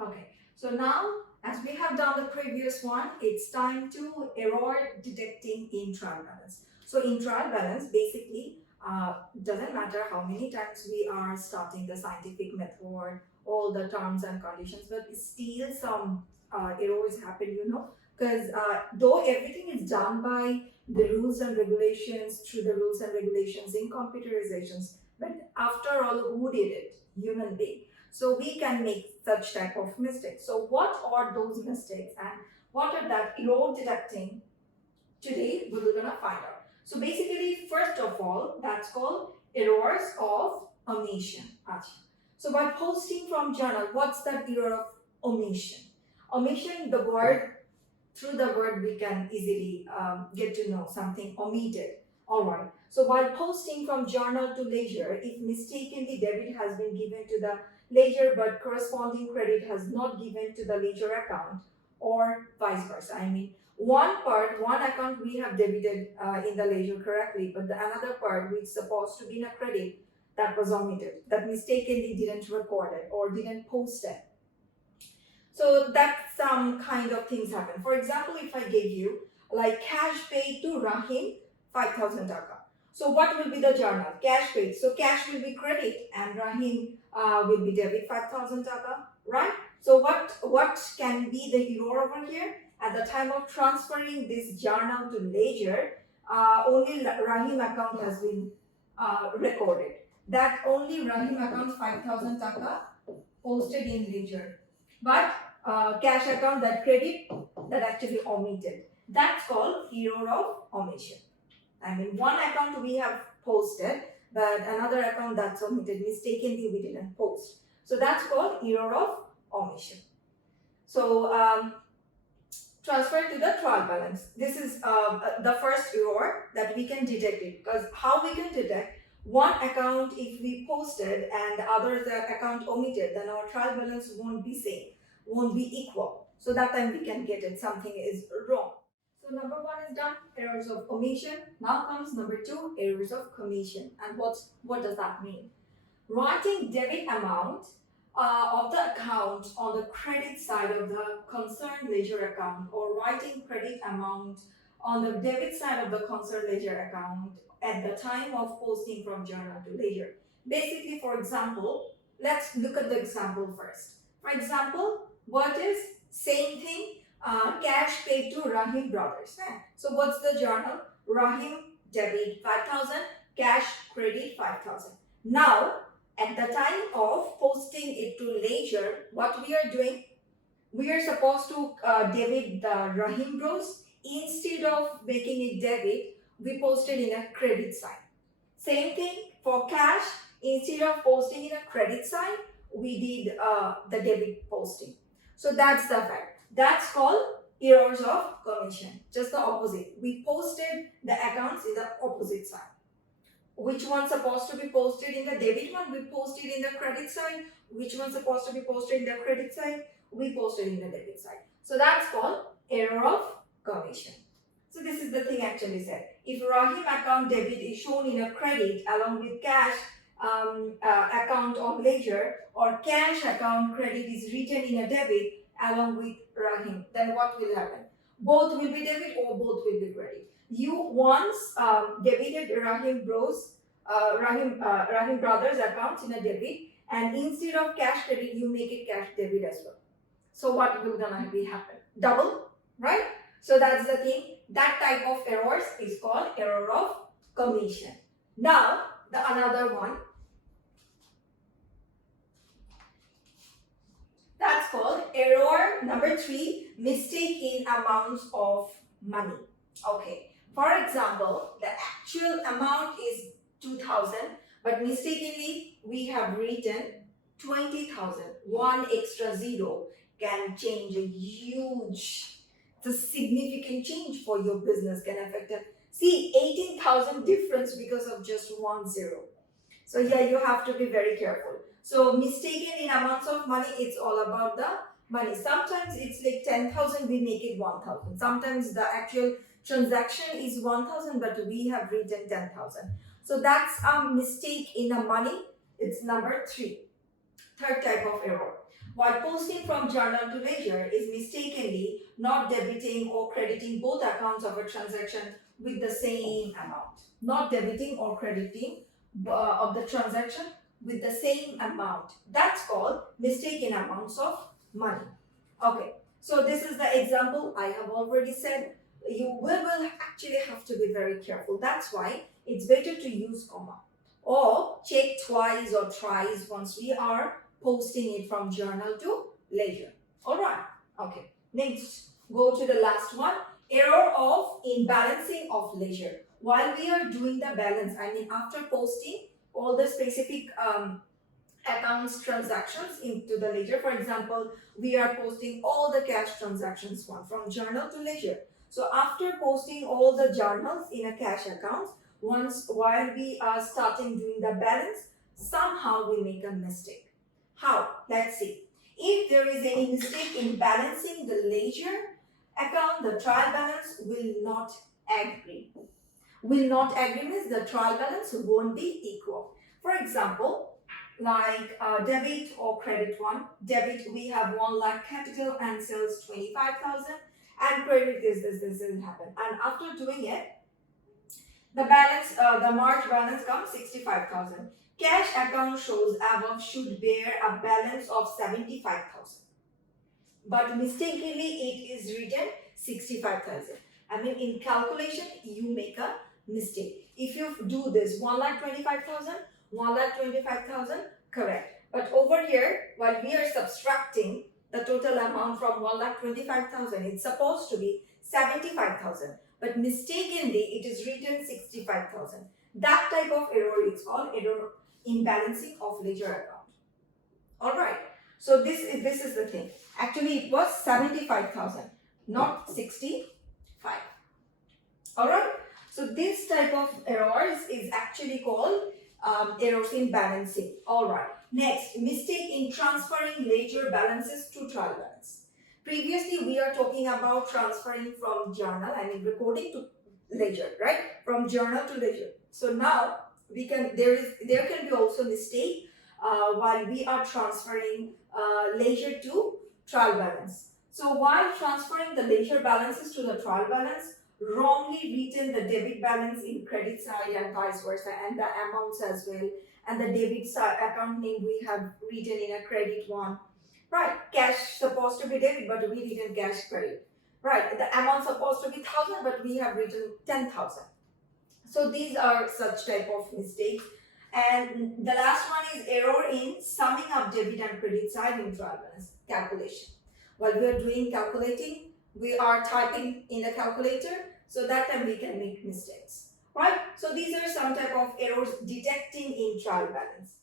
Okay, so now as we have done the previous one, it's time to error detecting in trial balance. So in trial balance, basically, doesn't matter how many times we are starting the scientific method, all the terms and conditions, but still some errors happen, because though everything is done by the rules and regulations, through the rules and regulations in computerizations, but after all, who did it? Human being. So we can make such type of mistakes. So what are those mistakes and what are that error detecting? Today we're gonna find out. So basically, first of all, that's called errors of omission. So by posting from journal, what's that error of omission? Omission, the word, through the word we can easily get to know something omitted. Alright, so while posting from journal to ledger, if mistakenly debit has been given to the ledger but corresponding credit has not given to the ledger account, or vice versa. I mean, one account we have debited in the ledger correctly, but the another part which is supposed to be in a credit, that was omitted, that mistakenly didn't record it or didn't post it. So that some kind of things happen. For example, if I give you like cash paid to Rahim 5,000 taka. So what will be the journal? Cash paid. So cash will be credit and Rahim will be debit 5,000 taka, right? So what can be the error over here? At the time of transferring this journal to ledger, only Rahim account has been recorded. That only Rahim account 5,000 taka posted in ledger. But cash account, that credit, that actually omitted. That's called error of omission. I mean, one account we have posted, but another account that's omitted, mistakenly we didn't post. So that's called error of omission. So transfer to the trial balance. This is the first error that we can detect it, because how we can detect one account if we posted and other account omitted, then our trial balance won't be same, won't be equal. So that time we can get it, something is wrong. So number one is done, errors of omission. Now comes number two, errors of commission. And what does that mean? Writing debit amount of the account on the credit side of the concerned ledger account, or writing credit amount on the debit side of the concerned ledger account at the time of posting from journal to ledger. Basically, for example, let's look at the example first. For example, what is same thing? Cash paid to Rahim brothers. So what's the journal? Rahim debit 5,000, cash credit 5,000. Now, at the time of posting it to ledger, what we are doing? We are supposed to debit the Rahim bros. Instead of making it debit, we posted in a credit side. Same thing for cash. Instead of posting in a credit side, we did the debit posting. So that's the fact. That's called errors of commission. Just the opposite. We posted the accounts in the opposite side. Which one's supposed to be posted in the debit one? We posted in the credit side. Which one's supposed to be posted in the credit side? We posted in the debit side. So that's called error of commission. So this is the thing actually said. If Rahim account debit is shown in a credit along with cash account on ledger, or cash account credit is written in a debit along with Rahim, then what will happen? Both will be debit or both will be credit. You once debited Rahim brothers accounts in a debit, and instead of cash credit, you make it cash debit as well. So what will gonna be happen? Double, right? So that's the thing. That type of errors is called error of commission. Now, the another one, that's called error number 3, mistake in amounts of money. Okay, for example, the actual amount is 2,000, but mistakenly we have written 20,000. One extra zero can change a huge, it's a significant change for your business, can affect it. See, 18,000 difference because of just one zero. So yeah, you have to be very careful. So mistaken in amounts of money, it's all about the money. Sometimes it's like 10,000, we make it 1,000. Sometimes the actual transaction is 1,000, but we have written 10,000. So that's a mistake in the money. It's number 3. Third type of error. while posting from journal to ledger is mistakenly not debiting or crediting both accounts of a transaction with the same amount. Not debiting or crediting of the transaction with the same amount. That's called mistaken amounts of money. Okay, so this is the example I have already said. You will actually have to be very careful. That's why it's better to use comma or check twice or thrice once we are posting it from journal to ledger. All right. Okay. Next, go to the last one. Error of imbalancing of ledger. While we are doing the balance, I mean after posting all the specific accounts transactions into the ledger. For example, we are posting all the cash transactions from journal to ledger. So after posting all the journals in a cash account, while we are starting doing the balance, somehow we make a mistake. How? Let's see. If there is any mistake in balancing the ledger account, the trial balance will not agree. Will not agree means the trial balance won't be equal. For example, like debit or credit one. Debit, we have 1 lakh capital and sales 25,000, and credit is this will happen. And after doing it, the balance, the March balance comes 65,000. Cash account shows above should bear a balance of 75,000. But mistakenly it is written 65,000. I mean in calculation you make a mistake. If you do this 1,25,000, 1,25,000, correct. But over here, while we are subtracting the total amount from 1,25,000, it's supposed to be 75,000. But mistakenly it is written 65,000. That type of error is called error in balancing of ledger account. Alright, so this is the thing. Actually it was 75,000, not 65. Alright, so this type of errors is actually called errors in balancing. Alright, next, mistake in transferring ledger balances to trial balance. Previously we are talking about transferring from journal, I mean recording to ledger, right? From journal to ledger. So now there can be also mistake while we are transferring ledger to trial balance. So while transferring the ledger balances to the trial balance, wrongly written the debit balance in credit side and vice versa, and the amounts as well, and the debit side account name we have written in a credit one. Right, cash supposed to be debit, but we written cash credit. Right, the amount supposed to be 1,000, but we have written 10,000. So these are such type of mistakes. And the last one is error in summing up debit and credit side in trial balance calculation. While we are doing calculating, we are typing in a calculator, so that time we can make mistakes. Right? So these are some type of errors detecting in trial balance.